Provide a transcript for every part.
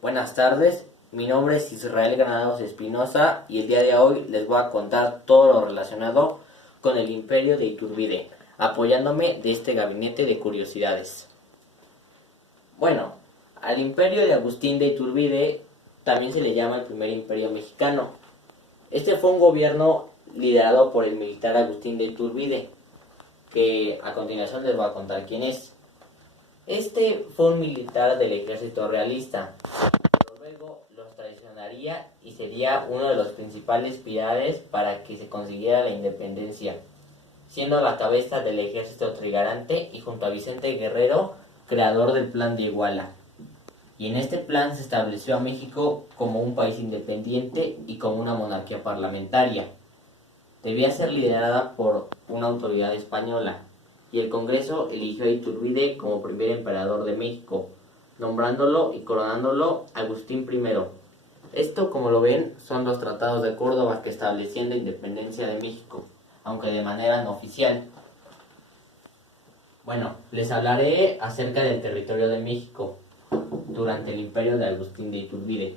Buenas tardes, mi nombre es Israel Granados Espinosa y el día de hoy les voy a contar todo lo relacionado con el imperio de Iturbide, apoyándome de este gabinete de curiosidades. Bueno, al imperio de Agustín de Iturbide también se le llama el primer imperio mexicano. Este fue un gobierno liderado por el militar Agustín de Iturbide, que a continuación les voy a contar quién es. Este fue un militar del ejército realista, pero luego los traicionaría y sería uno de los principales pilares para que se consiguiera la independencia, siendo la cabeza del ejército trigarante y junto a Vicente Guerrero, creador del Plan de Iguala. Y en este plan se estableció a México como un país independiente y como una monarquía parlamentaria. Debía ser liderada por una autoridad española, y el Congreso eligió a Iturbide como primer emperador de México, nombrándolo y coronándolo Agustín I. Esto, como lo ven, son los tratados de Córdoba que establecían la independencia de México, aunque de manera no oficial. Bueno, les hablaré acerca del territorio de México durante el imperio de Agustín de Iturbide.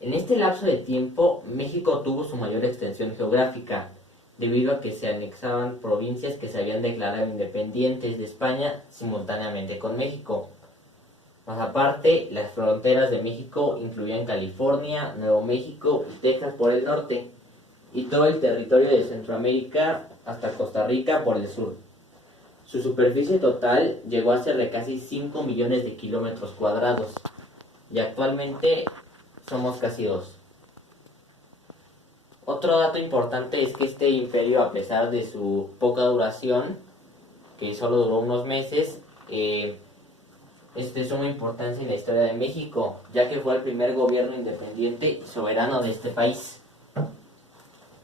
En este lapso de tiempo, México tuvo su mayor extensión geográfica, debido a que se anexaban provincias que se habían declarado independientes de España simultáneamente con México. Más aparte, las fronteras de México incluían California, Nuevo México y Texas por el norte, y todo el territorio de Centroamérica hasta Costa Rica por el sur. Su superficie total llegó a ser de casi 5 millones de kilómetros cuadrados, y actualmente somos casi 2. Otro dato importante es que este imperio, a pesar de su poca duración, que solo duró unos meses, es de suma importancia en la historia de México, ya que fue el primer gobierno independiente y soberano de este país.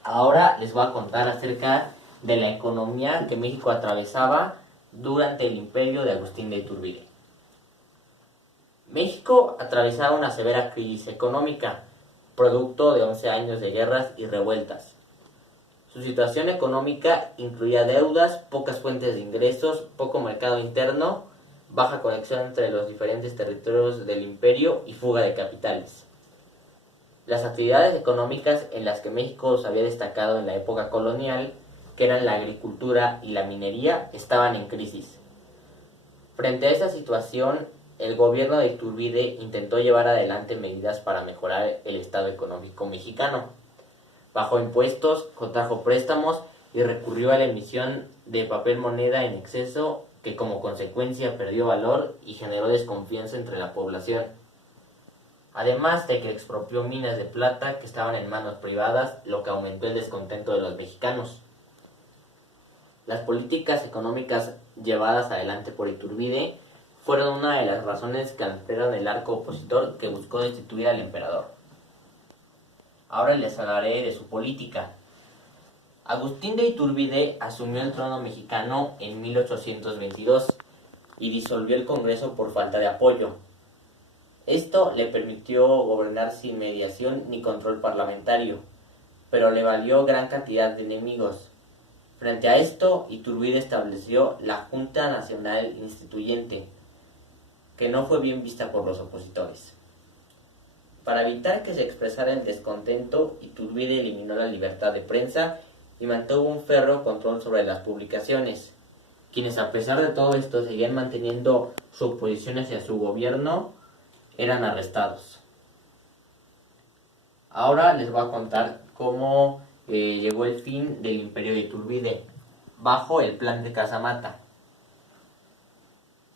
Ahora les voy a contar acerca de la economía que México atravesaba durante el imperio de Agustín de Iturbide. México atravesaba una severa crisis económica, producto de 11 años de guerras y revueltas. Su situación económica incluía deudas, pocas fuentes de ingresos, poco mercado interno, baja conexión entre los diferentes territorios del imperio y fuga de capitales. Las actividades económicas en las que México se había destacado en la época colonial, que eran la agricultura y la minería, estaban en crisis. Frente a esta situación, el gobierno de Iturbide intentó llevar adelante medidas para mejorar el estado económico mexicano. Bajó impuestos, contrajo préstamos y recurrió a la emisión de papel moneda en exceso, que como consecuencia perdió valor y generó desconfianza entre la población. Además de que expropió minas de plata que estaban en manos privadas, lo que aumentó el descontento de los mexicanos. Las políticas económicas llevadas adelante por Iturbide fueron una de las razones que ampliaron el arco opositor que buscó destituir al emperador. Ahora les hablaré de su política. Agustín de Iturbide asumió el trono mexicano en 1822 y disolvió el Congreso por falta de apoyo. Esto le permitió gobernar sin mediación ni control parlamentario, pero le valió gran cantidad de enemigos. Frente a esto, Iturbide estableció la Junta Nacional Instituyente, que no fue bien vista por los opositores. Para evitar que se expresara el descontento, Iturbide eliminó la libertad de prensa y mantuvo un férreo control sobre las publicaciones. Quienes, a pesar de todo esto, seguían manteniendo su oposición hacia su gobierno, eran arrestados. Ahora les voy a contar cómo llegó el fin del imperio de Iturbide, bajo el plan de Casamata.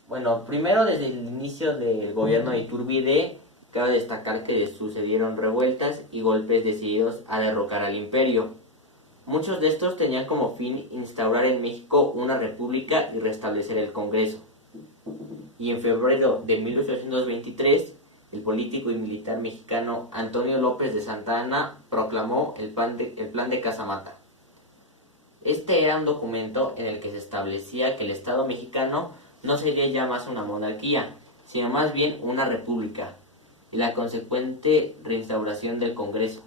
Bueno, primero, desde el inicio del gobierno de Iturbide, cabe destacar que sucedieron revueltas y golpes decididos a derrocar al imperio. Muchos de estos tenían como fin instaurar en México una república y restablecer el Congreso. Y en febrero de 1823, el político y militar mexicano Antonio López de Santa Anna proclamó el plan de Casamata. Este era un documento en el que se establecía que el Estado mexicano no sería ya más una monarquía, sino más bien una república, y la consecuente reinstauración del Congreso.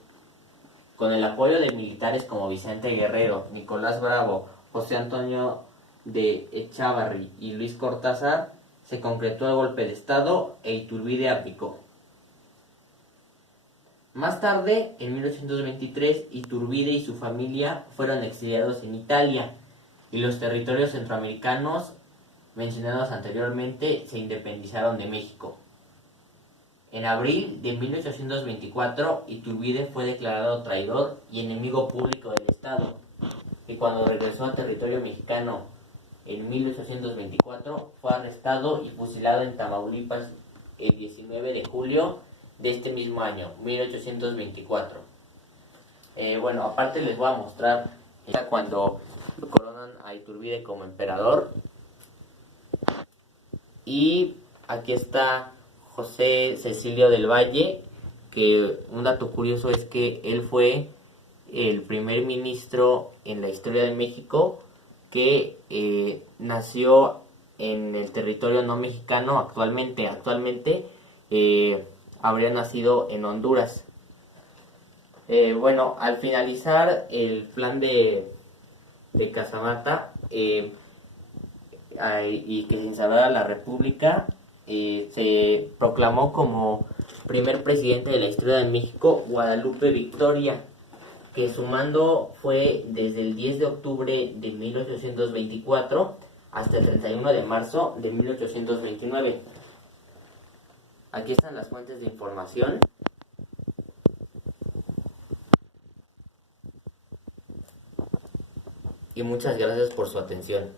Con el apoyo de militares como Vicente Guerrero, Nicolás Bravo, José Antonio de Echavarri y Luis Cortázar, se concretó el golpe de Estado e Iturbide abdicó. Más tarde, en 1823, Iturbide y su familia fueron exiliados en Italia y los territorios centroamericanos mencionados anteriormente se independizaron de México. En abril de 1824, Iturbide fue declarado traidor y enemigo público del Estado, y cuando regresó a territorio mexicano en 1824, fue arrestado y fusilado en Tamaulipas el 19 de julio de este mismo año, 1824. Bueno, aparte les voy a mostrar cuando lo coronan a Iturbide como emperador. Y aquí está José Cecilio del Valle, que un dato curioso es que él fue el primer ministro en la historia de México que nació en el territorio no mexicano actualmente. Actualmente habría nacido en Honduras. Bueno, al finalizar el plan de Casamata y que se instaurara la República, se proclamó como primer presidente de la historia de México Guadalupe Victoria, que su mando fue desde el 10 de octubre de 1824 hasta el 31 de marzo de 1829. Aquí están las fuentes de información. Y muchas gracias por su atención.